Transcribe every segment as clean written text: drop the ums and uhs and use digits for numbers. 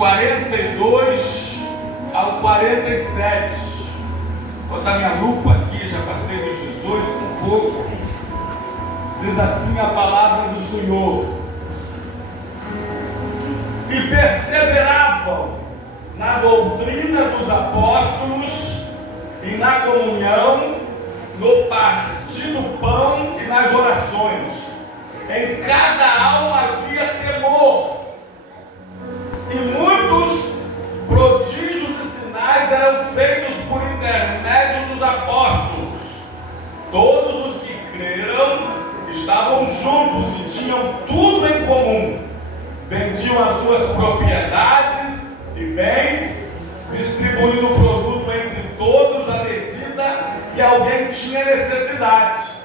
42 ao 47. Vou botar minha lupa aqui, já passei dos 18 um pouco. Diz assim a palavra do Senhor: e perseveravam na doutrina dos apóstolos e na comunhão, no partir do pão e nas orações. Em cada alma havia temor, e muitos prodígios e sinais eram feitos por intermédio dos apóstolos. Todos os que creram estavam juntos e tinham tudo em comum. Vendiam as suas propriedades e bens, distribuindo o produto entre todos à medida que alguém tinha necessidade.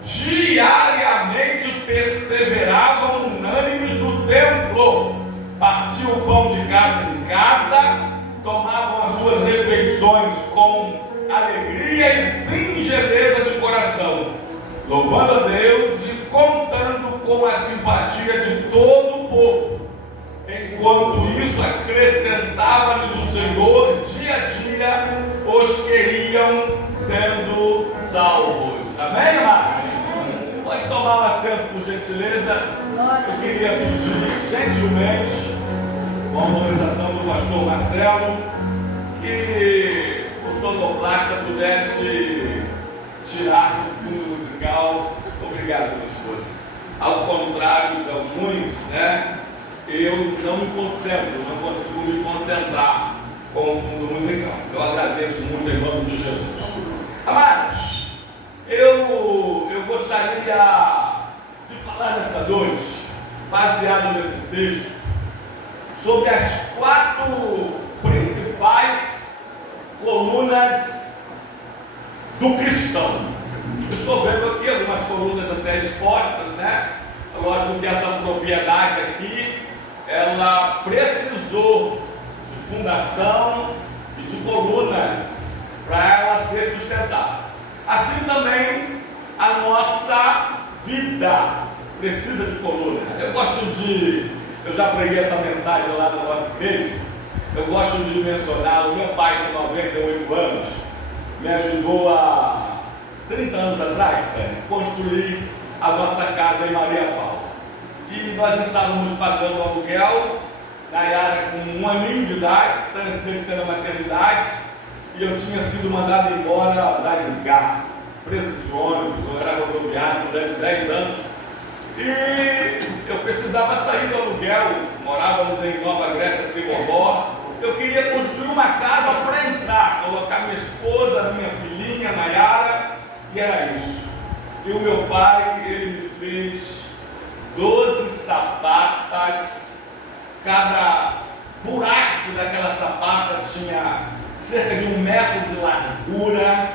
Diariamente perseveravam unânimes no templo, partiam o pão de casa em casa, tomavam as suas refeições com alegria e singeleza de coração, louvando a Deus e contando com a simpatia de todo o povo. Enquanto isso, acrescentava-lhes o Senhor dia a dia os que iam sendo salvos. Amém, amados? Pode tomar um assento, por gentileza. Eu queria pedir gentilmente, com a autorização do pastor Marcelo, que o sonoplasta pudesse tirar do fundo musical. Obrigado, minha esposa. Ao contrário de alguns, eu não me concentro, não consigo me concentrar com o fundo musical. Eu agradeço muito em nome de Jesus. Amados, eu gostaria de falar nessa noite, baseado nesse texto, sobre as 4 principais colunas do cristão. Estou vendo aqui algumas colunas até expostas, Lógico que essa propriedade aqui, ela precisou de fundação e de colunas para ela ser sustentada. Assim também a nossa vida precisa de coluna. Eu já preguei essa mensagem lá na nossa igreja. Eu gosto de mencionar, o meu pai com 98 anos me ajudou há 30 anos atrás, construir a nossa casa em Maria Paula. E nós estávamos pagando aluguel, Nayara com 1 aninho de idade, transferida pela maternidade, e eu tinha sido mandado embora da Engar, presa de ônibus, eu era rodoviário durante 10 anos, e eu precisava sair do aluguel, morávamos em Nova Grécia, Tribobó. Eu queria construir uma casa para entrar, colocar minha esposa, minha filhinha, Nayara, e era isso. E o meu pai, ele me fez 12 sapatas, cada buraco daquela sapata tinha cerca de 1 metro de largura,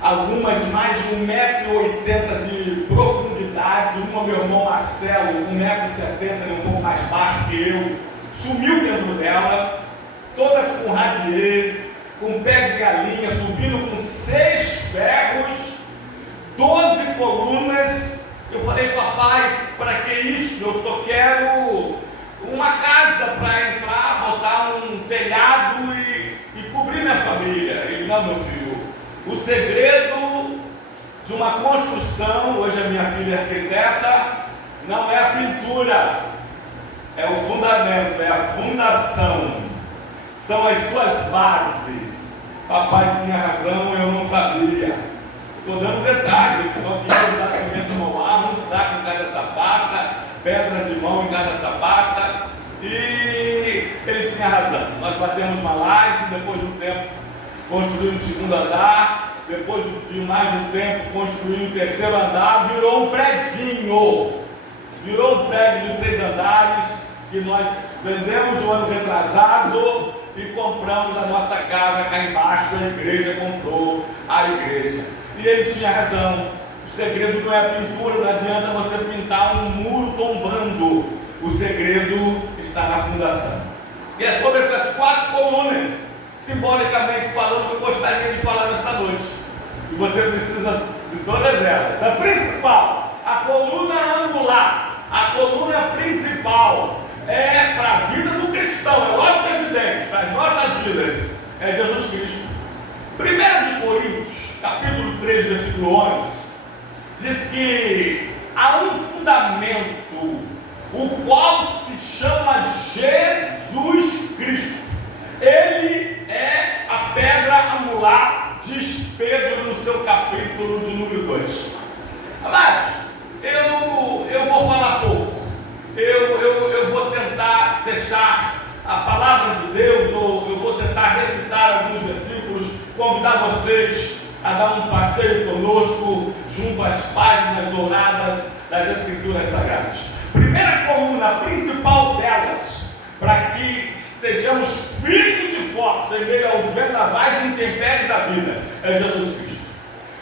algumas mais de 1,80 m de profundidade. Uma, meu irmão Marcelo, 1,70 m, um pouco mais baixo que eu, sumiu dentro dela, todas com radier, com pé de galinha, subindo com 6 ferros, 12 colunas. Eu falei: papai, para que isso? Eu só quero uma casa para entrar, botar um telhado e cobrir minha família. Ele: não, meu filho, o segredo de uma construção, hoje a minha filha é arquiteta, não é a pintura, é o fundamento, é a fundação, são as suas bases. Papai tinha razão, eu não sabia. Estou dando detalhe, ele só queria dar cimento no ar, um saco em cada sapata, pedra de mão em cada sapata, e ele tinha razão. Nós batemos uma laje, depois de um tempo construímos o 2º andar, depois de mais um tempo construímos o 3º andar, virou um predinho, virou um prédio de 3 andares, que nós vendemos o ano retrasado e compramos a nossa casa cá embaixo. A igreja comprou a igreja. E ele tinha razão. O segredo não é a pintura, não adianta você pintar um muro tombando. O segredo está na fundação. E é sobre essas 4 colunas, simbolicamente falando, que eu gostaria de falar nesta noite. E você precisa de todas elas. A principal, a coluna angular, a coluna principal, é para a vida do cristão. é Jesus Cristo. 1 Coríntios, capítulo 3, versículo 11, diz que há um fundamento, o qual se chama Jesus Cristo. Ele é a pedra angular, diz Pedro no seu capítulo de número 2. Amados, eu vou falar pouco, eu vou tentar deixar a palavra de Deus, ou eu vou tentar recitar alguns versículos, convidar vocês a dar um passeio conosco junto às páginas douradas das Escrituras Sagradas. Primeira coluna, principal delas, para que estejamos firmes e fortes em meio aos vendavais e intempéries da vida, é Jesus Cristo.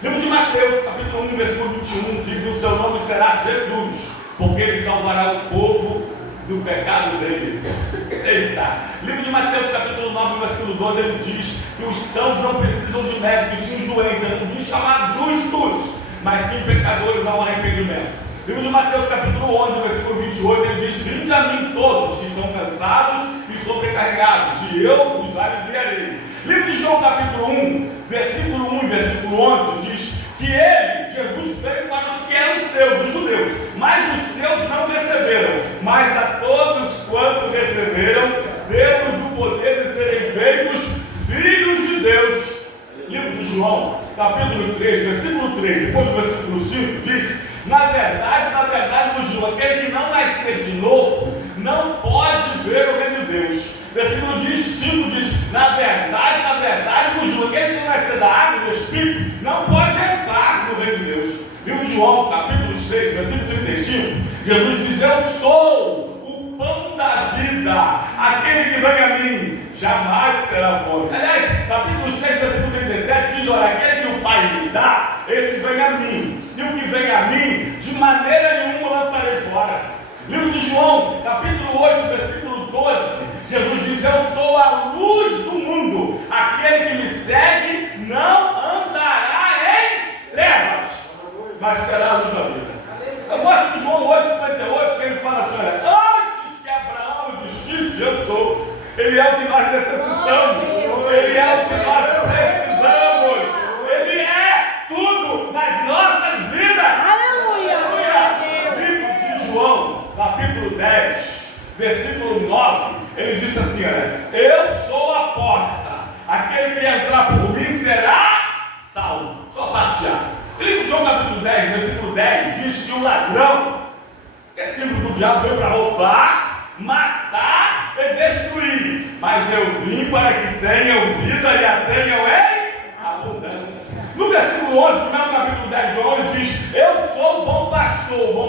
Livro de Mateus, capítulo 1, versículo 21, diz: o seu nome será Jesus, porque ele salvará o povo do pecado deles. Eita! Livro de Mateus, capítulo 9, versículo 12, ele diz que os sãos não precisam de médicos, sim os doentes. Eu não vim chamar justos, mas sim pecadores ao arrependimento. Livro de Mateus, capítulo 11, versículo 28, ele diz: vinde a mim todos que estão cansados e sobrecarregados, e eu os aliviarei. Livro de João, capítulo 1, versículo 1 e versículo 11, diz que ele, Jesus, veio para os que eram seus, os judeus, mas os seus não receberam, mas a todos quanto receberam, deu-nos o poder de serem feitos filhos de Deus. Livro de João, capítulo 3, versículo 3, depois do versículo 5, diz: na verdade, vos digo, aquele que não nascer de novo, não pode ver o reino de Deus. Versículo 5 diz: na verdade, vos digo, aquele que não nascer da água e do Espírito, não pode entrar no reino de Deus. Livro de João, capítulo 6, versículo 35, Jesus diz: eu sou o pão da vida, aquele que vem a mim jamais terá fome. Aliás, capítulo 6, versículo 37 diz: olha, aquele que o Pai me dá, esse vem a mim, e o que vem a mim, de maneira nenhuma lançarei fora. Livro de João, capítulo 8, versículo 12, Jesus diz: eu sou a luz do mundo, aquele que me segue não andará em trevas, mas terá a luz da vida. Eu gosto de João 8,58, que ele fala assim: olha, antes que Abraão existisse, eu sou. Ele é o que nós necessitamos, ele é o que nós precisamos, ele é tudo nas nossas vidas. Aleluia! Aleluia! Livro de João, capítulo 10, versículo 9, ele disse assim: olha, eu sou a porta, aquele que entrar por mim será salvo. Só partear. Livro de João, capítulo 10, versículo 10, diz que o ladrão, que é símbolo do diabo, veio para roubar, matar e destruir, mas eu vim para que tenham vida e a tenham em abundância. No versículo 11, no mesmo capítulo 10 de João, ele diz: eu sou o bom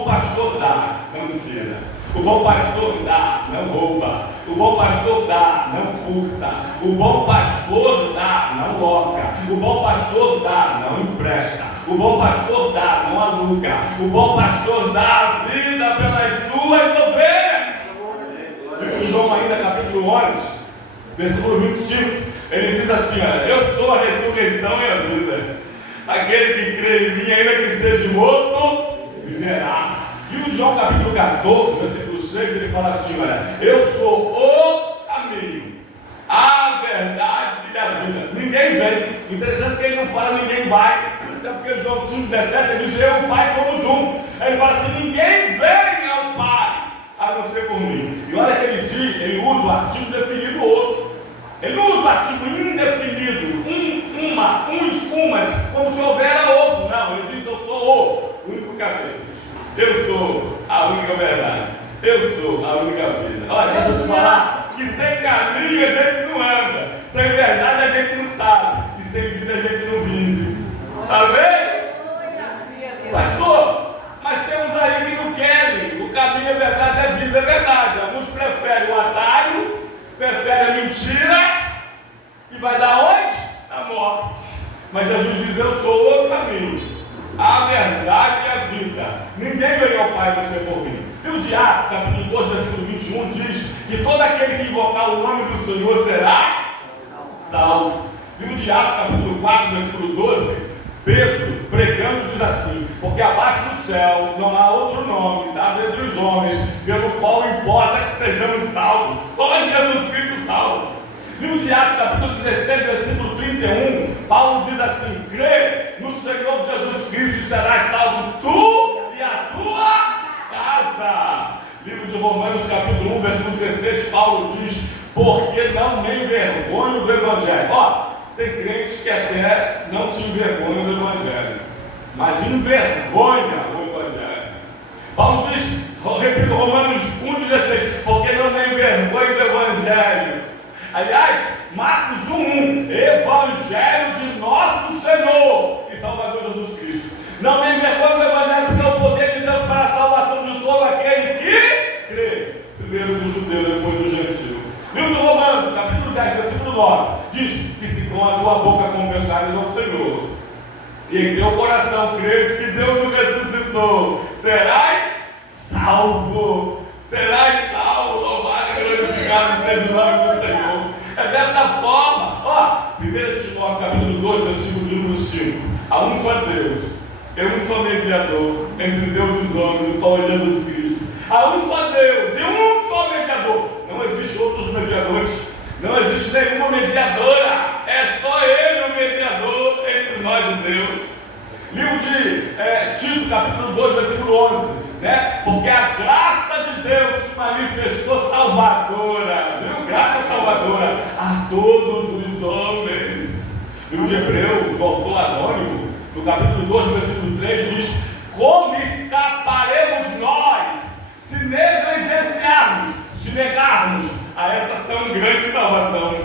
pastor dá, não ensina. O bom pastor dá, não rouba. O bom pastor dá, não furta. O bom pastor dá, não loca. O bom pastor dá, não empresta. O bom pastor dá, não aluga. O bom pastor dá a vida pelas suas ovelhas. E João ainda, capítulo 11, versículo 25, ele diz assim: olha, eu sou a ressurreição e a vida. Aquele que crê em mim, ainda que esteja morto, viverá. E o João, capítulo 14, versículo 6, ele fala assim: olha, eu sou o caminho, a verdade e a vida. Ninguém vem. Interessante que ele não fala ninguém vai. Até porque João 5,17 ele diz: eu e o Pai somos um. Ele fala assim: ninguém vem ao Pai a não ser por mim. E olha que ele diz, ele usa o artigo definido outro. Ele não usa o artigo indefinido, umas, como se houvera outro. Não, ele diz: eu sou o único caminho. Eu sou a única verdade. Eu sou a única vida. Olha, deixa eu te falar que sem caminho a gente não anda, sem verdade a gente não sabe, e sem vida a gente não vive. Amém? Pastor, mas temos aí que não querem. O caminho é verdade, é vida, é verdade. Alguns preferem o atalho, preferem a mentira, e vai dar onde? A morte. Mas Jesus diz: eu sou o caminho, a verdade e a vida. Ninguém vem ao Pai a não ser por mim. E o de Atos, capítulo 12, versículo 21, diz que todo aquele que invocar o nome do Senhor será salvo. E o de Atos, capítulo 4, versículo 12, Pedro, pregando, diz assim: porque abaixo do céu não há outro nome dado entre os homens, pelo qual importa que sejamos salvos. Só Jesus Cristo salva. Livro de Atos, capítulo 16, versículo 31, Paulo diz assim: crê no Senhor Jesus Cristo e serás salvo tu e a tua casa. Livro de Romanos, capítulo 1, versículo 16, Paulo diz: porque não me envergonho do Evangelho. Ó, tem crentes que até não se envergonham do Evangelho, mas envergonha o Evangelho. Paulo diz, repito, Romanos 1,16, porque não me envergonho do Evangelho. Aliás, Marcos 1,1, Evangelho de nosso Senhor e Salvador Jesus Cristo. Não me envergonho do Evangelho, porque é o poder de Deus para a salvação de todo aquele que crê. Primeiro do judeu, depois do gentil. Livro de Romanos, capítulo 10, versículo 9, diz que se com a tua boca confessares ao Senhor e em teu coração creres que Deus o ressuscitou, serás salvo. Serás salvo. Louvado e glorificado seja o nome do Senhor. É dessa forma. Ó, 1 Timóteo, capítulo 2, versículo de número 5. Há um só Deus, é um só mediador entre Deus e os homens, o qual é Jesus Cristo. Há um só Deus e um só mediador. Não existem outros mediadores. Não existe nenhuma mediadora. É só Ele o mediador entre nós e Deus. Livro de Tito, capítulo 2, versículo 11, né? Porque a graça de Deus se manifestou salvadora, viu? Graça salvadora a todos os homens. Livro de Hebreus, o autor anônimo, no capítulo 2, versículo 3, diz: como escaparemos nós se negligenciarmos, se negarmos a essa tão grande salvação,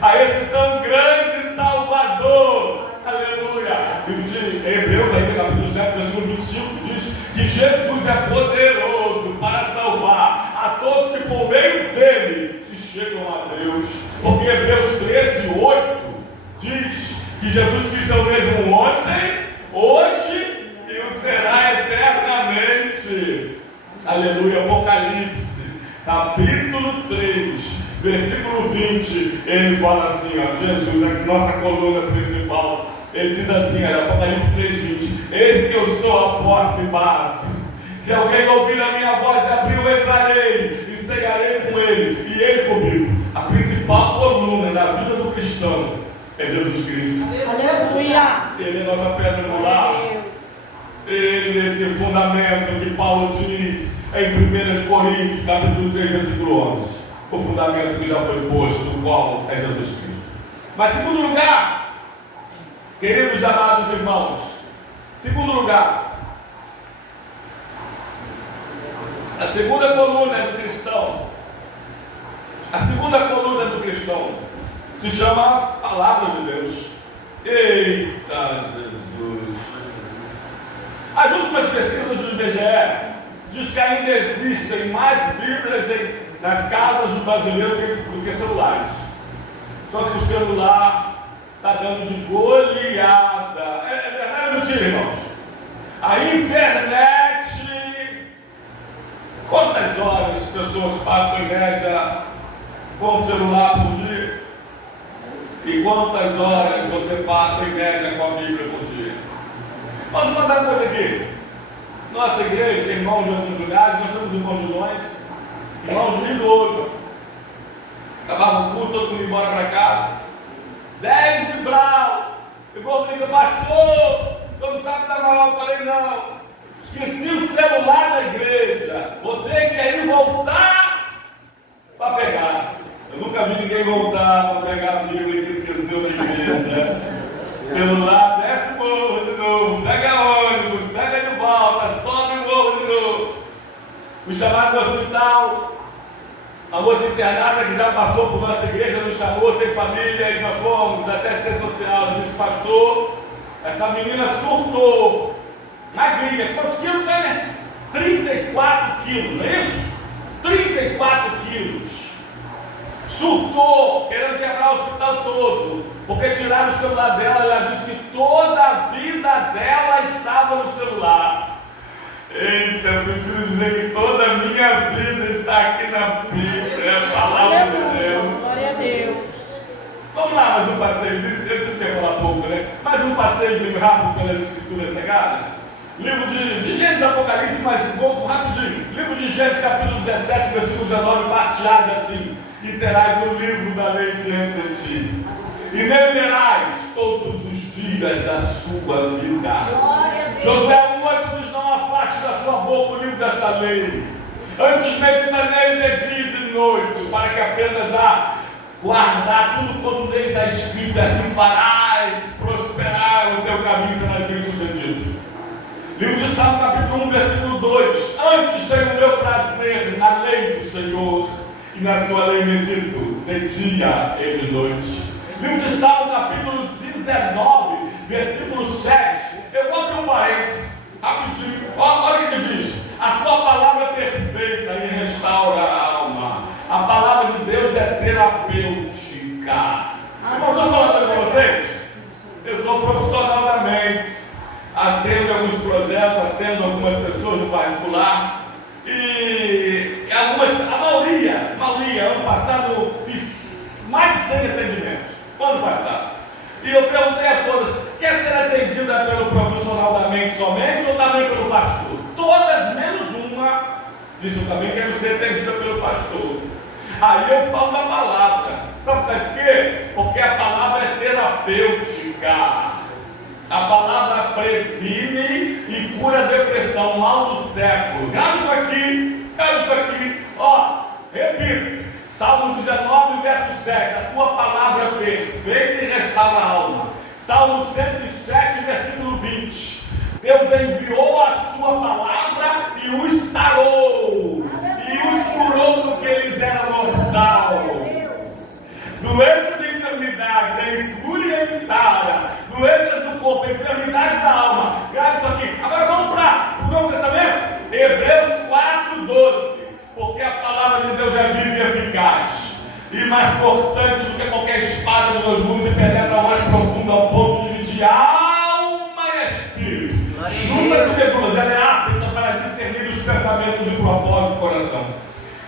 a esse tão grande Salvador? Aleluia! Livro de Hebreus, ainda capítulo 7, versículo 25, diz que Jesus é poderoso para salvar a todos que por meio dele se chegam a Deus. Porque Hebreus 13, 8 diz que Jesus Cristo é o mesmo ontem, hoje e o será eternamente. Aleluia! Apocalipse, capítulo 3, versículo 20, ele fala assim, ó, Jesus, a nossa coluna principal, ele diz assim, Apocalipse 3:20, eis que eu estou à porta e bato. Se alguém ouvir a minha voz e abrir, eu entrarei e cegarei com ele e ele comigo. A principal coluna da vida do cristão é Jesus Cristo. Aleluia! Ele é nossa pedra angular. Ele, esse fundamento que Paulo diz em 1 Coríntios, capítulo 3, versículo 11. O fundamento que já foi posto, o qual é Jesus Cristo. Mas segundo lugar, queridos amados irmãos, segundo lugar, a segunda coluna do cristão, a segunda coluna do cristão se chama Palavra de Deus. Eita Jesus! As últimas pesquisas do IBGE diz que ainda existem mais Bíblias nas casas do brasileiro do que celulares. Só que o celular está dando de goleada. É verdade ou mentira, irmãos? A internet, quantas horas as pessoas passam em média com o celular por dia? E quantas horas você passa em média com a Bíblia por dia? Vamos mandar uma coisa aqui. Nossa igreja tem irmãos de alguns lugares, nós temos irmãos de longe, irmãos de Lidouro. Acabava o culto, todo mundo ia embora para casa. 10 e brau. O irmão liga, pastor, eu não sabe dar mal. Eu falei, não. Esqueci o celular na igreja. Vou ter que ir voltar para pegar. Eu nunca vi ninguém voltar para pegar a Bíblia que esqueceu na igreja. Celular, desce o morro de novo, pega ônibus, pega de volta, sobe o morro de novo. Fui chamado no hospital. A moça internada que já passou por nossa igreja nos chamou sem família e nós fomos até a assistência social. Disse, pastor, essa menina surtou. Magrinha, quantos quilos tem, né? 34 quilos, não é isso? 34 quilos. Surtou, querendo quebrar o hospital todo, porque tiraram o celular dela. Ela disse que toda a vida dela estava no celular. Eita, eu prefiro dizer que toda a minha vida está aqui na Bíblia, é a palavra de Deus. Glória a Deus. Vamos lá, mais um passeio. Eu disse que ia falar pouco, né? Mais um passeio rápido pelas Escrituras Sagradas. Livro de Gênesis, Apocalipse, mas um pouco rapidinho. Livro de Gênesis, capítulo 17, versículo 19, parte A, diz assim: e terás o livro da lei diante de ti. E lerás todos os dias da sua vida. Josué 1:8 diz: não afaste da sua boca o livro desta lei. Antes medita nele de dia e de noite, para que aprendas a guardar tudo quanto nele está escrito, assim farás prosperar o teu caminho e serás bem sucedido. Livro de Salmo, capítulo 1, versículo 2: antes tenho o meu prazer na lei do Senhor, e na sua lei medito de dia e de noite. Livro de Salmo, capítulo 19, versículo 7. Eu vou abrir um parênteses, rapidinho. Olha o que diz: a tua palavra é perfeita e restaura a alma. A palavra de Deus é terapêutica. Como eu estou falando com vocês, eu sou profissional da mente, atendo alguns projetos, atendo algumas pessoas no particular. E a maioria, ano passado fiz mais de 100 atendimentos. Ano passado. E eu perguntei a todas: quer ser atendida pelo profissional da mente somente ou também pelo pastor? Todas menos uma disse: eu também quero ser atendida pelo pastor. Aí eu falo da palavra. Sabe por causa de quê? Porque a palavra é terapêutica. A palavra previne e cura a depressão, mal do século. Grava isso aqui, Ó, repito. Salmo 19, verso 7. A tua palavra é perfeita e restaura a alma. Salmo 107, versículo 20. Deus enviou a sua palavra e os sarou. E os curou do que eles eram mortal. Doenças e enfermidades, ele cura e ele sara. Doenças do corpo, enfermidades da alma. Grave isso aqui. Agora vamos para o Novo Testamento. Hebreus 4:12. Porque a palavra de Deus é viva e eficaz, e mais cortante do que qualquer espada de dois gumes, e penetra mais profundo ao ponto de dividir alma e espírito, juntas e medulas. Ela é apta para discernir os pensamentos e propósitos do coração.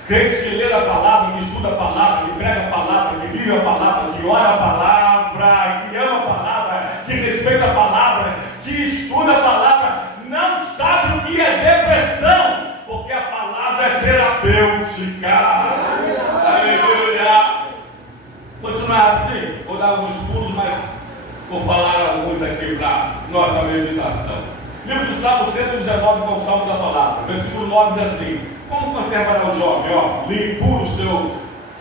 Crente que lê a palavra, que estuda a palavra, que prega a palavra, que vive a palavra, que ora a palavra, que ama a palavra, que respeita a palavra, que estuda a palavra, não sabe o que é depressão, porque a palavra é terapêutica. Aleluia. Continuar rapidinho, vou dar alguns pulos, mas vou falar alguns aqui para nossa meditação. Livro de Salmo 119, com o Salmo da Palavra, versículo 9 diz assim: como conservará o jovem, limpo o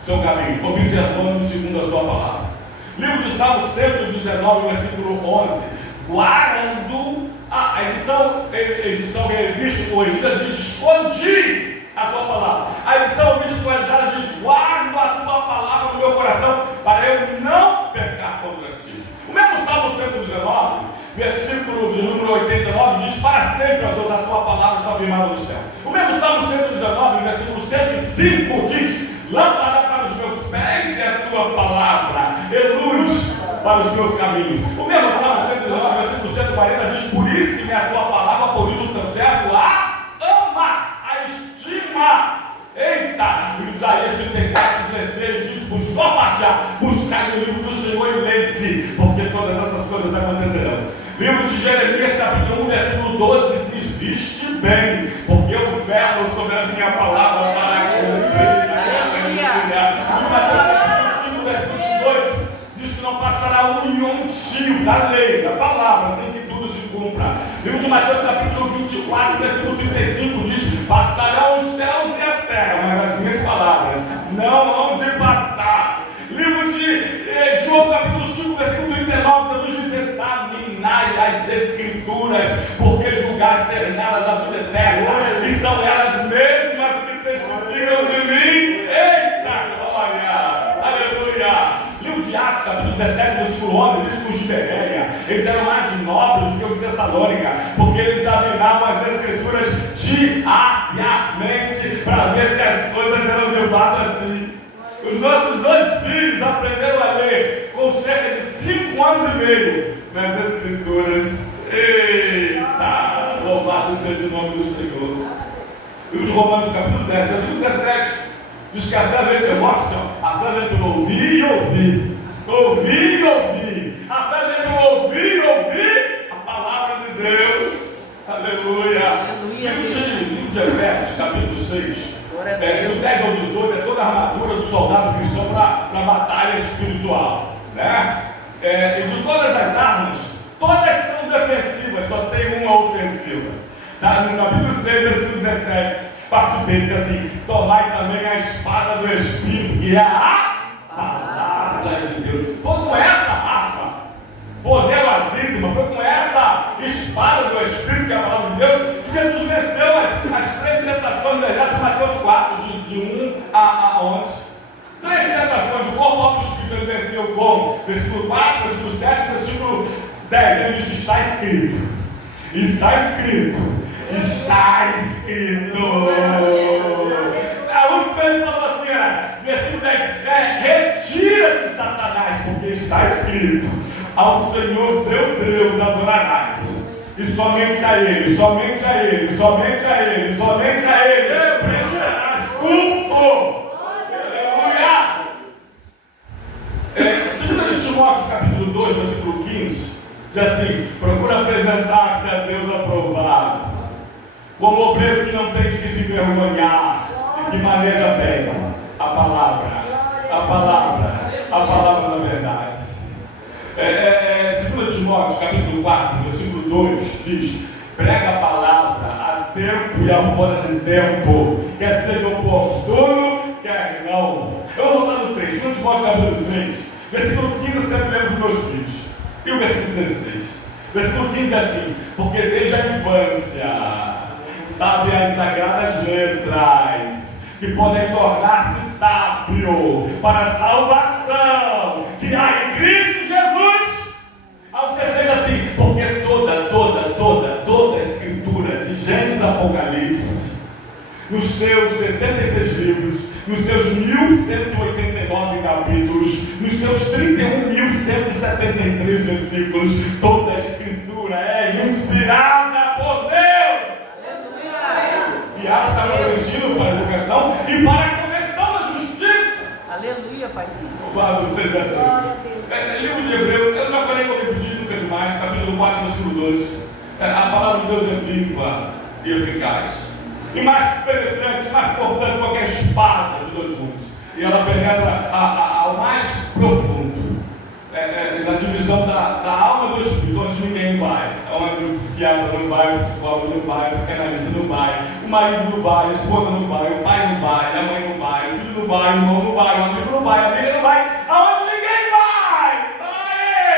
seu caminho, observando segundo a sua palavra. Livro de Salmo 119, versículo 11: guardando. A edição revista corrigida diz: escondi a tua palavra. A edição revista atualizada diz: guardo a tua palavra no meu coração, para eu não pecar contra ti. O mesmo Salmo 119, versículo de número 89, diz: para sempre, ó Deus, a tua palavra está firmada no céu. O mesmo Salmo 119, versículo 105, diz: lâmpada para os meus pés é a tua palavra, e luz para os meus caminhos. O mesmo Salmo 119, versículo 140 diz: puríssima é a tua palavra, por isso o teu servo a ama, a estima. Eita! E Isaías 34:16 diz: buscar no livro do Senhor e lê-te, porque todas essas coisas acontecerão. Livro de Jeremias, capítulo 1, versículo 12 diz: viste bem, porque eu velo sobre a minha palavra para cumprir. Não passará um tio da lei, da palavra, sem que tudo se cumpra. Livro de Mateus, capítulo 24, versículo 35 diz: passarão os céus e a terra, mas as minhas palavras não hão de passar. Livro de João, capítulo 5, versículo 39 diz: examinai as escrituras, porque julgais ser nelas a vida eterna, e são elas mesmas que testificam de mim. Eita glória! Aleluia! Livro de Atos, capítulo 17, versículo 11, diz que os de Bereia, eles eram mais nobres do que os de Tessalônica, porque eles examinavam as escrituras diariamente, para ver se as coisas eram de fato assim. Os nossos dois filhos aprenderam a ler com cerca de 5 anos e meio nas escrituras. Eita, louvado seja o nome do Senhor. Livro de Romanos, capítulo 10, versículo 17. Diz que a fé veio pelo a fé veio pelo ouvir e ouvir. Ouvir e ouvir. A fé veio pelo ouvir e ouvir a palavra de Deus. Aleluia. Livro de Efésios, capítulo 6. Do 10 ao 18 é toda a armadura do soldado cristão. na batalha espiritual, né? E de todas as armas, todas são defensivas, só tem uma ofensiva. Tá? No capítulo 6, versículo 17, parte B, diz assim: tomai também a espada do Espírito, que é a palavra de Deus. Foi com essa arma poderosíssima, foi com essa espada do Espírito, que é a palavra de Deus, que Jesus venceu as 3 tentações do deserto de Mateus 4, de 1 a 11. 3 tentações do corpo ao Espírito, ele venceu com versículo 4, versículo 7, versículo 10. Ele diz: está escrito, está escrito, está escrito. A última ele falou assim, versículo 10, retira-te, Satanás, porque está escrito: ao Senhor teu Deus adorarás, e somente a Ele, somente a Ele, somente a Ele, somente a Ele prestarás culto. Aleluia! 2 Timóteo capítulo 2, versículo 15, diz assim: procura apresentar-se a Deus aprovado, como obreiro que não tem de que se envergonhar, e que maneja bem a palavra da verdade. 2 Timóteo capítulo 4, versículo 2 diz: prega a palavra a tempo e a fora de tempo, quer seja oportuno, quer não. Eu vou voltar no 3, 2 Timóteo capítulo 3, versículo 15, eu sempre lembro dos meus filhos. E o versículo 16, versículo 15 é assim: porque desde a infância sabe as sagradas letras, que podem tornar-te sábio para a salvação que há em Cristo Jesus. Ao terceiro assim: porque toda a escritura, de Gênesis a Apocalipse, nos seus 66 livros, nos seus 1189 capítulos, nos seus 31.173 versículos, toda a escritura é inspirada por Deus e apta para o ensino, para a educação e para a correção da justiça. Aleluia, Pai. Louvado seja Deus. Livro de Hebreus, eu já falei, vou repetir nunca demais, capítulo 4, versículo 12. A palavra de Deus é viva e eficaz, e mais penetrante, mais cortante que qualquer espada de 2 gumes. E ela penetra ao mais profundo, na divisão da alma do espírito, onde ninguém vai, onde o psiquiatra não vai, o psicólogo não vai, o psicanalista não vai, o marido não vai, a esposa não vai, o pai não vai, a mãe não vai, o filho não vai, o irmão não vai, o amigo não vai, a amiga não vai, aonde ninguém vai, só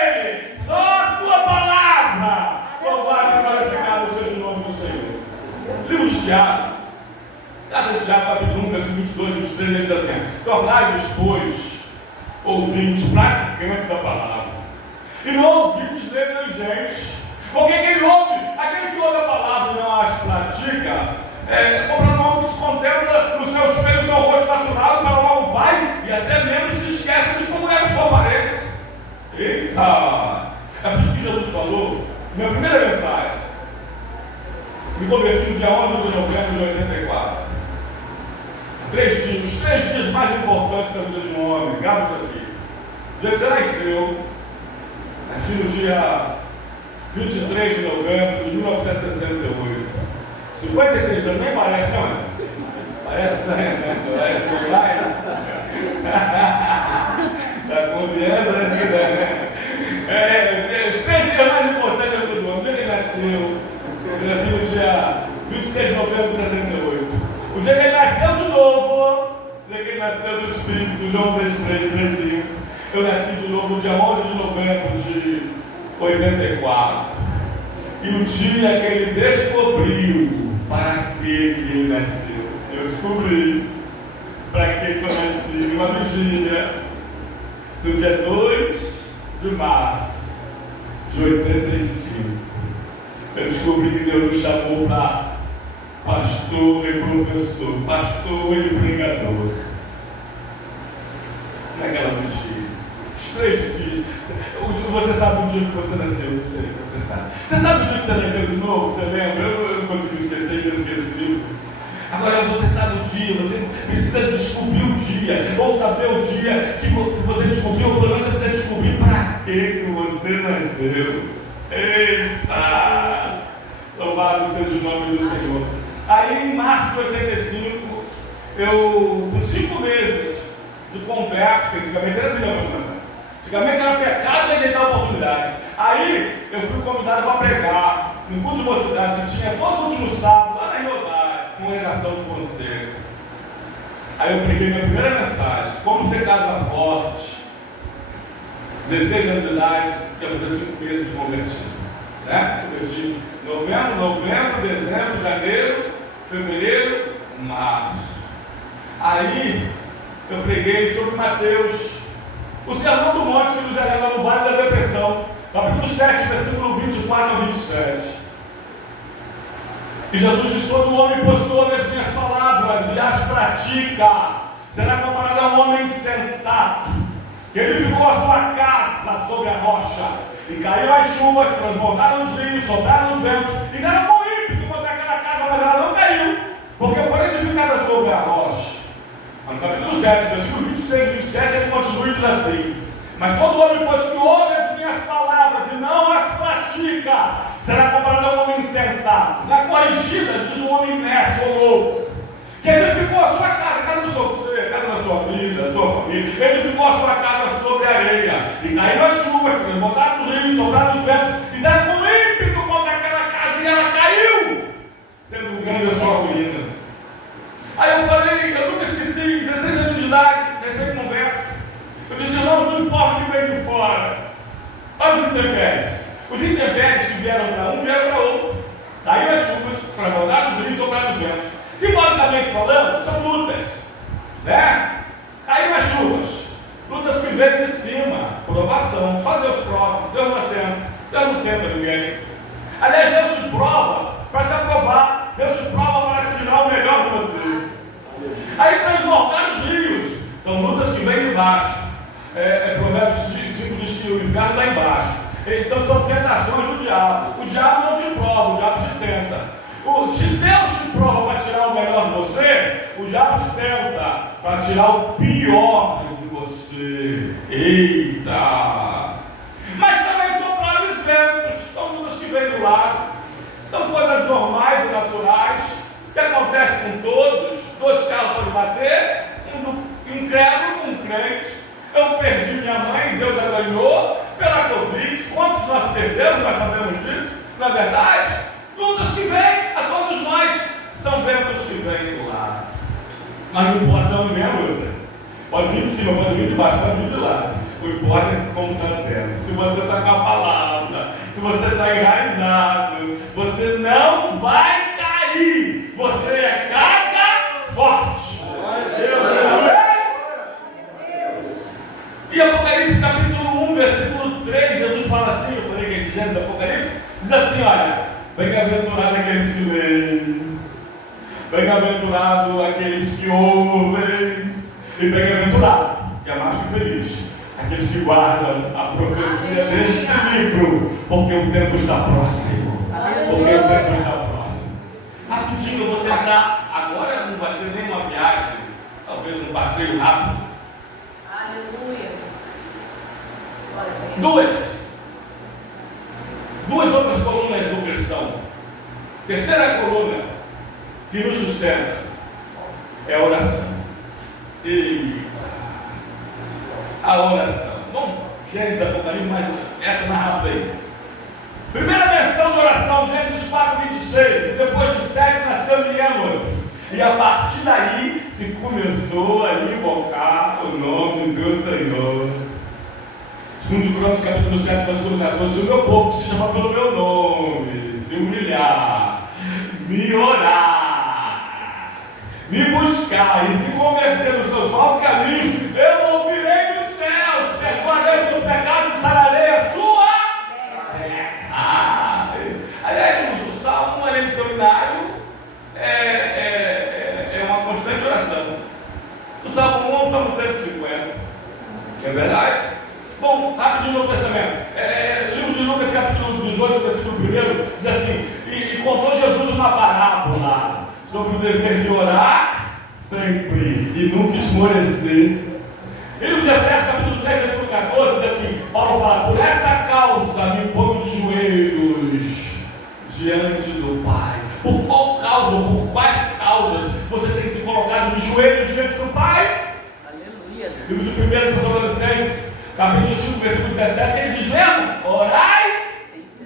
Ele, só a sua palavra. Louvado e glorificado seja o nome do Senhor. Livro de Tiago, capítulo 1, versículo 22 e 23, ele diz assim: tornai-vos, pois, ouvintes praticantes da palavra, e não ouvintes negligentes, porque quem ouve, aquele que ouve a palavra e não as pratica, comprando um homem que se contempla no seu espelho, no seu rosto natural, para o mal vai, e até mesmo se esquece de como era a sua aparência. Eita! É por isso que Jesus falou, minha primeira mensagem, me converti no dia 11 de novembro de 84. 3 dias, os 3 dias mais importantes da vida de um homem, grava isso aqui. O dia que você nasceu, nasci no dia 23 de novembro de 1968. 56 anos, nem parece, não é? Parece, parece que está com criança, né? Os 3 dias mais importantes da vida do homem, o dia que ele nasceu, ele nasceu no dia 23 de novembro de 68. O dia que ele nasceu de novo, o dia que ele nasceu do Espírito, João 3:3, 3:5, eu nasci de novo no dia 11 de novembro de 84. E o dia que ele descobriu para que ele nasceu. Eu descobri para que eu nasci, uma vigília, no dia 2 de março de 85. Eu descobri que Deus me chamou para pastor e professor, pastor e pregador. Naquela vigília, os 3 dias. Você sabe o dia que você nasceu? Você sabe. Você sabe o dia que você nasceu de novo? Você lembra? Eu não consigo esquecer, eu esqueci. Agora você sabe o dia, você precisa descobrir o dia, ou saber o dia que você descobriu, ou pelo menos você precisa descobrir para que você nasceu. Eita! Louvado seja o nome do Senhor. Aí em março de 85, eu, com 5 meses, de conversa, que antigamente era assim, não, antigamente era pecado rejeitar a oportunidade. Aí eu fui convidado para pregar no culto de mocidade, que tinha todo último sábado, lá na Riodade, congregação do Fonseca. Aí eu preguei minha primeira mensagem, como ser casa forte, 16 anos de idade, que ia fazer 5 meses de convertido. Né? Eu tive novembro, dezembro, janeiro, fevereiro, março. Aí eu preguei sobre Mateus, o sermão do monte que nos eleva no Vale da Depressão, capítulo 7, versículo 24 a 27. E Jesus disse: todo homem postou as minhas palavras e as pratica, será comparado a um homem insensato, que edificou a sua casa sobre a rocha, e caiu as chuvas, transbordaram os rios, sopraram os ventos, e deram com ímpeto contra aquela casa, mas ela não caiu, porque foi edificada sobre a rocha. No capítulo 7, versículo 26 e 27, ele continua e diz assim: mas todo homem, pois que ouve as minhas palavras e não as pratica, será comparado a um homem insensato. Na corrigida, diz um homem imerso ou louco, que edificou a sua casa, a casa do seu ser, a casa da sua vida, da sua família, edificou a sua casa sobre a areia, e caíram as chuvas, botaram os rios, sopraram os ventos, e deram com ímpeto contra aquela casa, e ela caiu, sendo grande a sua ruína. Aí eu falei, eu nunca esqueci, 16 anos de idade, recém-converso. Eu disse: irmãos, não importa o que vem de fora. Olha os intempéries. Os intempéries que vieram para um, vieram para outro. Caíram as chuvas, transbordaram os rios, sopraram os ventos. Simbolicamente falando, são lutas. Né? Caíram as chuvas. Lutas que vêm de cima, provação. Só Deus prova, Deus não atenta, Deus não tenta ninguém. Aliás, Deus te prova para te aprovar. Deus te prova para tirar o melhor de você. Aí transbordaram os rios. São lutas que vêm de baixo. Provérbios 5 diz que o inferno lá embaixo. Então são tentações do diabo. O diabo não te prova, o diabo te tenta. Se Deus te prova para tirar o melhor de você, o diabo te tenta para tirar o pior de você. Eita! Mas também sopraram os ventos. São lutas que vêm do lado. São coisas normais e naturais que acontecem com todos. 2 carros podem bater, um crédulo com um crente. Eu perdi minha mãe, Deus a ganhou pela Covid. Quantos nós perdemos, nós sabemos disso. Na verdade, lutas que vêm a todos nós são ventos que vêm do lado. Mas não importa onde mesmo, pode vir de cima, pode vir de baixo, pode vir de lado. O importa é como está dentro. Se você está com a palavra, se você está enraizado, você não vai cair. Você é casa forte. E Apocalipse capítulo 1, versículo 3, Jesus fala assim, eu falei que é de Gênesis, Apocalipse, diz assim: olha, bem-aventurado aqueles que leem, bem-aventurado aqueles que ouvem, e bem-aventurado, que é mais que feliz, aqueles que guardam a profecia deste livro, porque o tempo está próximo. Porque o tempo está próximo. Rapidinho, eu vou tentar, agora não vai ser nem uma viagem, talvez um passeio rápido. Aleluia. Duas outras colunas do cristão. Terceira coluna que nos sustenta é a oração. E a oração. Bom, Gênesis, Apocalipse, mas essa mais rápida aí. Primeira menção da oração, Gênesis 4, 26. E depois de Sete nasceu Enos. E a partir daí se começou a invocar o nome do Senhor. Segundo Crônicas, capítulo 7, versículo 14: se o meu povo que se chama pelo meu nome se humilhar, me orar, me buscar e se converter nos seus maus caminhos, eu ouvirei dos céus, perdoarei os seus pecados e sararei a sua terra. Aliás, o Salmo, além de ser um hinário, é uma constante oração. O Salmo 1 é o Salmo 150. É verdade? Bom, rapidinho no Novo Testamento. Livro de Lucas, capítulo 18, versículo 1, diz assim: e contou Jesus uma parábola sobre o dever de orar sempre e nunca esmorecer. Livro de Efésios, capítulo 3, versículo 14, diz assim: Paulo fala: por esta causa me ponho de joelhos diante do Pai. Por qual causa, por quais causas você tem se colocado de joelhos diante do Pai? Aleluia. 1 Tessalonicenses, capítulo 5, versículo 17, que ele diz mesmo: orai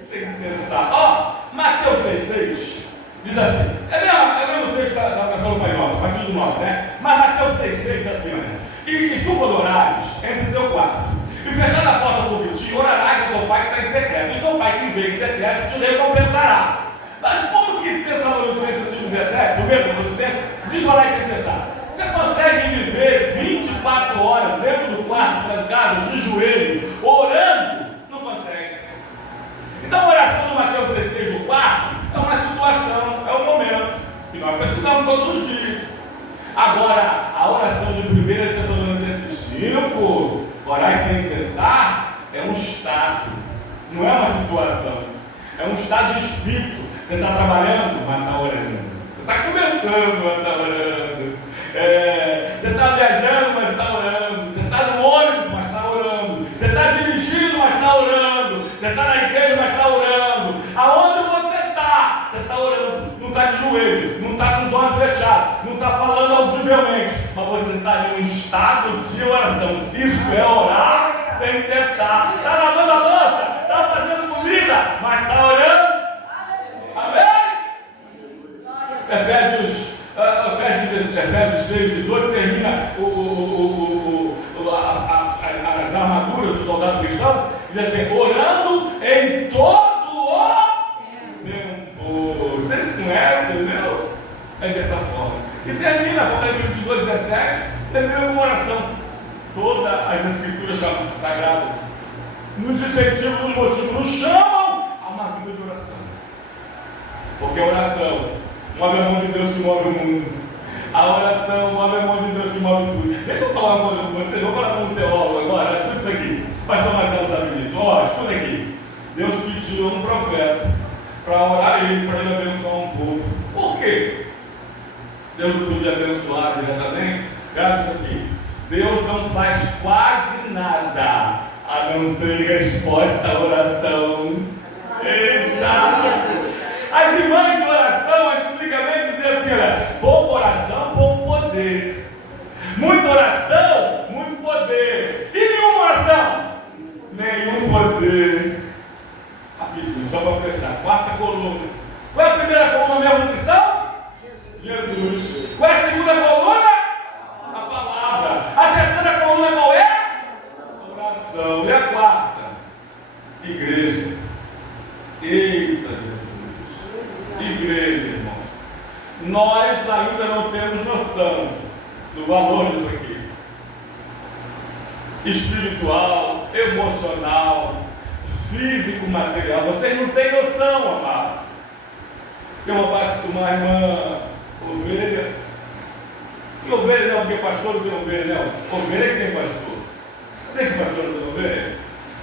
sem cessar. Ó, Mateus 6,6 diz assim, é mesmo o texto da oração do Pai Nosso, a partir do 9, né? Mas Mateus 6,6 diz assim, olha, e tu quando orares, entre no teu quarto, e fechando a porta sobre ti, orarás a teu Pai que está em secreto, e seu Pai que vê em secreto te recompensará. Mas como que Tessalonicenses 5,17, no mesmo Tessalonicenses, diz orar sem cessar? Você consegue viver 24 horas dentro do quarto, trancado, de joelho, orando? Não consegue. Então a oração do Mateus 6,6 do quarto é uma situação, é um momento que nós precisamos todos os dias. Agora, a oração de 1 Tessalonicenses 5, orar sem cessar, é um estado, não é uma situação, é um estado de espírito. Você está trabalhando, mas está orando. Você está começando, mas está orando. Você está viajando, mas está orando. Você está no ônibus, mas está orando. Você está dirigindo, mas está orando. Você está na igreja, mas está orando. Aonde você está orando. Não está de joelho, não está com os olhos fechados, não está falando audivelmente, mas você está em um estado de oração. Isso é orar sem cessar. Está lavando a louça, está fazendo comida, mas está orando. Amém? Efésios 6,18 termina as armaduras do soldado cristão, diz assim, orando em todo o tempo. Vocês conhecem, meu? É dessa forma. E termina, Apocalipse 22,17, termina com uma oração. Todas as escrituras sagradas nos incentivam, nos motivam, nos chamam a uma vida de oração. Porque a oração move a mão de Deus que move o mundo. A oração move a mão de Deus que move tudo. Deixa eu falar uma coisa com você. Vou falar com um teólogo agora. Escuta isso aqui. Pastor Marcelo sabe disso. Ó, escuta aqui. Deus pediu a um profeta para orar ele, para ele abençoar um povo. Por quê? Deus não podia abençoar diretamente? Grava isso aqui. Deus não faz quase nada a não ser resposta à oração. Eita! As irmãs de oração antigamente diziam assim, olha, pouca oração, pouco poder. Muita oração, muito poder. E nenhuma oração? Nenhum poder. Rapidinho, só para fechar. Quarta coluna. Qual é a primeira coluna mesmo, cristão? Jesus. Qual é a segunda coluna? A palavra. A terceira coluna qual é? Oração. E a quarta? Igreja. Eita, Jesus. Igreja, irmãos, nós ainda não temos noção do valor disso aqui, espiritual, emocional, físico, material. Vocês não têm noção, amados. Se uma irmã ovelha, e ovelha não, porque pastor não tem ovelha, não. Ovelha que tem pastor. Você tem que pastor não tem ovelha?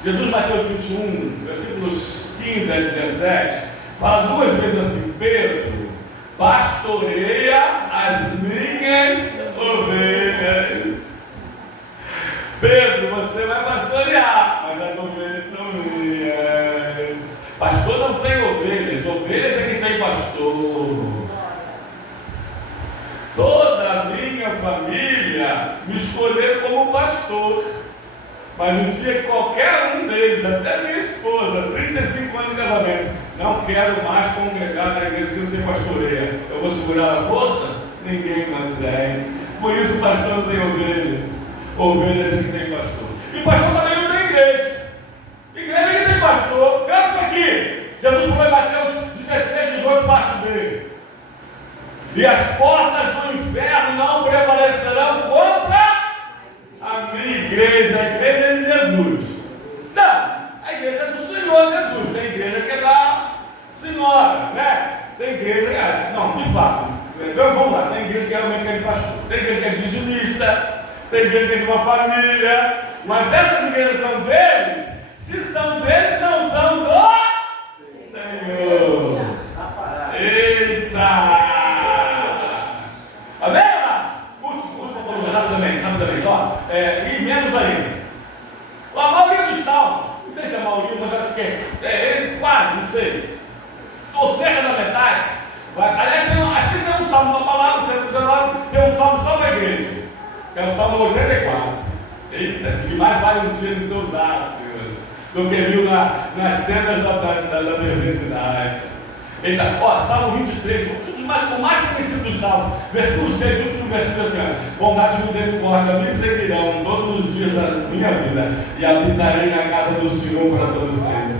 Jesus, Mateus 21, versículos 15 a 17. Fala duas vezes assim, Pedro, pastoreia as minhas ovelhas. Pedro, você vai pastorear, mas as ovelhas são minhas. Pastor não tem ovelhas, ovelhas é que tem pastor. Toda a minha família me escolheu como pastor. Mas um dia qualquer um deles, até minha esposa, 35 anos de casamento, não quero mais congregar na igreja que você pastoreia. Eu vou segurar a força? Ninguém consegue. Por isso o pastor não tem ovelhas. Ovelhas é que tem pastor. E pastor também não tem igreja. Igreja é que tem pastor. Grava isso aqui. Jesus falou em Mateus 16, 18, parte B. E as portas do inferno não prevalecerão contra a minha igreja, a igreja de Jesus. Não, a igreja é do Senhor Jesus. Tem igreja que é da senhora, né? Tem igreja que é. Não, de fato. Então, vamos lá, tem igreja que realmente é de pastor, tem igreja que é de dizimista, tem igreja que é de uma família. Mas essas igrejas são deles. Se são deles, não são do Senhor. Eita! Amém, amados? Último, rapidamente, ó. E menos ainda. A maioria dos salmos, não sei se é a maioria, mas acho que é quase, não sei, ou cerca da metade. Aliás, assim tem um salmo, uma palavra, 119, tem um salmo só para a igreja, que é o salmo 84. Eita, diz que mais vale um dia nos seus atos do que mil nas tendas da perversidade. Eita, ó, Salmo 23, o mais conhecido do Salmo, versículo 6, último versículo assim: bondade e misericórdia me seguirão todos os dias da minha vida, e habitarei na casa do Senhor para todo sempre.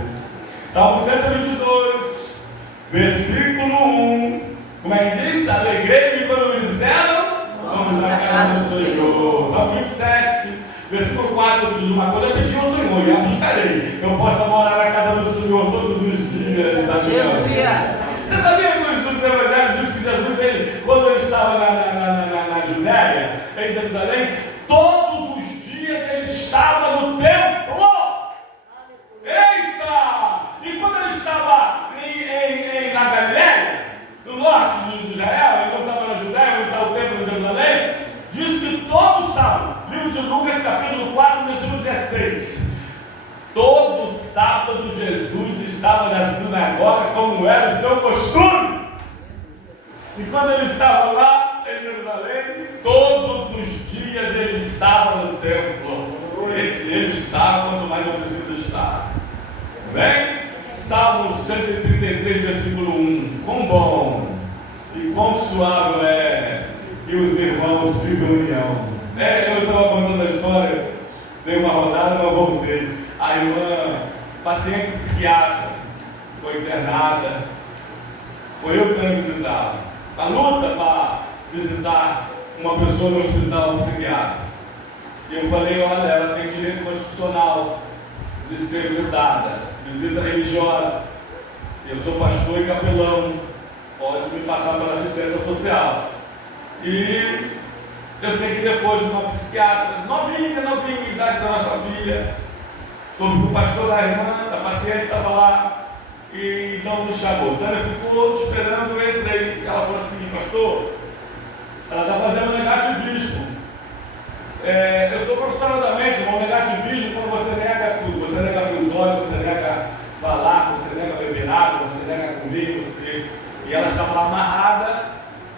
Salmo 122, versículo 1. Como é que diz? Alegrei-me quando me disseram: vamos na casa do Senhor. Salmo 27, versículo 4 diz uma coisa: pedi ao Senhor e a buscarei. Eu possa morar na casa do Senhor todos os dias da minha vida. Você sabia que os evangelhos dizem que Jesus, quando ele estava na Judéia, em Jerusalém, todos os dias ele estava no templo? Eita! E quando ele estava na Galileia, no norte de Israel, ele não estava na Judéia, onde está o templo de Jerusalém, diz que todo sábado, livro de Lucas, capítulo 4, versículo 16, todo sábado Jesus estava na sinagoga, como era o seu costume. E quando ele estava lá em Jerusalém, todos os dias ele estava no templo. Esse ele está quanto mais não precisa estar. Bem? Salmo 133, versículo 1. Quão bom e quão suave é que os irmãos vivem em união. Eu estava contando a história, dei uma rodada, mas voltei. A irmã, paciente psiquiatra, foi internada. Foi eu que fui visitá-la. A luta para visitar uma pessoa no hospital psiquiátrico. E eu falei: olha, ela tem direito constitucional de ser visitada, visita religiosa. Eu sou pastor e capelão, pode me passar pela assistência social. E eu sei que depois de uma psiquiatra, novinha, idade da nossa filha, soube que o pastor da irmã, da paciente, estava lá e não me chamou. Então ela ficou esperando, eu entrei. Ela falou assim: pastor, ela está fazendo negativismo. Eu sou profissional da mente, irmão. Negativismo quando você nega tudo. Você nega os olhos, você nega falar, você nega beber água, você nega comer, você... E ela estava lá amarrada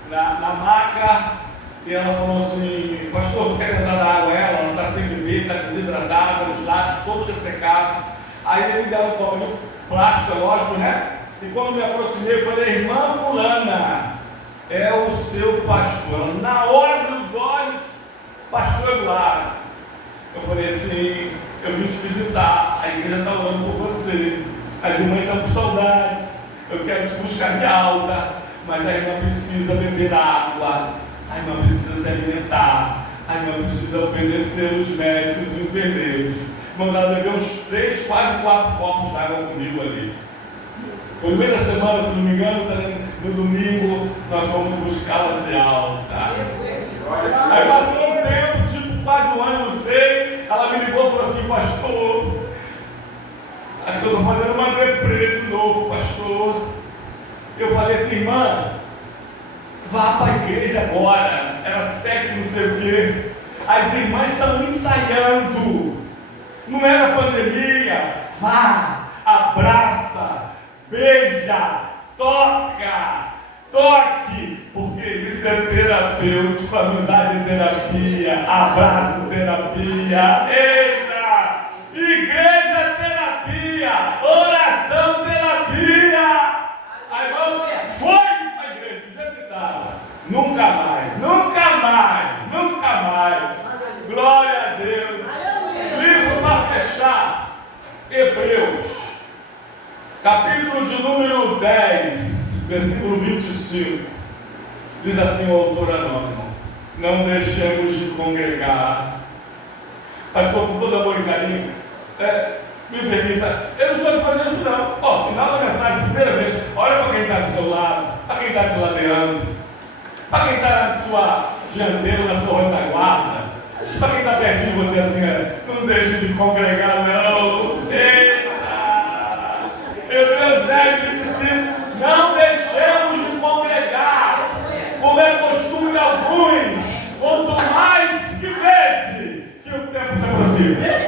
na maca. E ela falou assim: pastor, você quer tentar dar água a ela? Ela está sem beber, está desidratada, os lábios todos ressecados. Aí ele me deu um copo de plástico, lógico, né? E quando me aproximei, eu falei: irmã fulana, é o seu pastor. Na hora dos olhos, pastor Eduardo. Eu falei assim: eu vim te visitar, a igreja está orando por você, as irmãs estão com saudades, eu quero te buscar de alta, mas a irmã precisa beber água. A irmã precisa se alimentar, a irmã precisa obedecer os médicos e os enfermeiros. Irmão, ela bebeu uns 3, quase 4 copos de água comigo ali. Foi no meio da semana, se não me engano, no domingo, nós fomos buscá-la de alta. Aí passou um tempo, tipo quase um ano, não sei, ela me ligou e falou assim: pastor, acho que eu estou fazendo uma deprê de novo, pastor. Eu falei assim: irmã, vá para a igreja agora. Era 7, não sei o quê. As irmãs estão ensaiando. Não era pandemia. Vá, abraça, beija, toque, porque isso é terapêutico, amizade terapia, abraço terapia. Eita! Igreja terapia, oração terapia. Aí vamos, foi a igreja, desacreditada. Nunca mais. Glória a Deus. Livro para fechar. Hebreus, capítulo de número 10, versículo 25. Diz assim o autor anônimo: não deixemos de congregar. Pastor, com todo amor e carinho, me permita, eu não sou de fazer isso não. Final da mensagem, primeira vez, olha para quem está do seu lado, para quem está te ladeando, para quem está na sua dianteira, na sua retaguarda, para quem está pertinho de você assim: não deixe de congregar não. Eita! Hebreus 10, 25, não deixemos de congregar, como é costume de alguns, quanto mais que vede que o tempo se aproxima.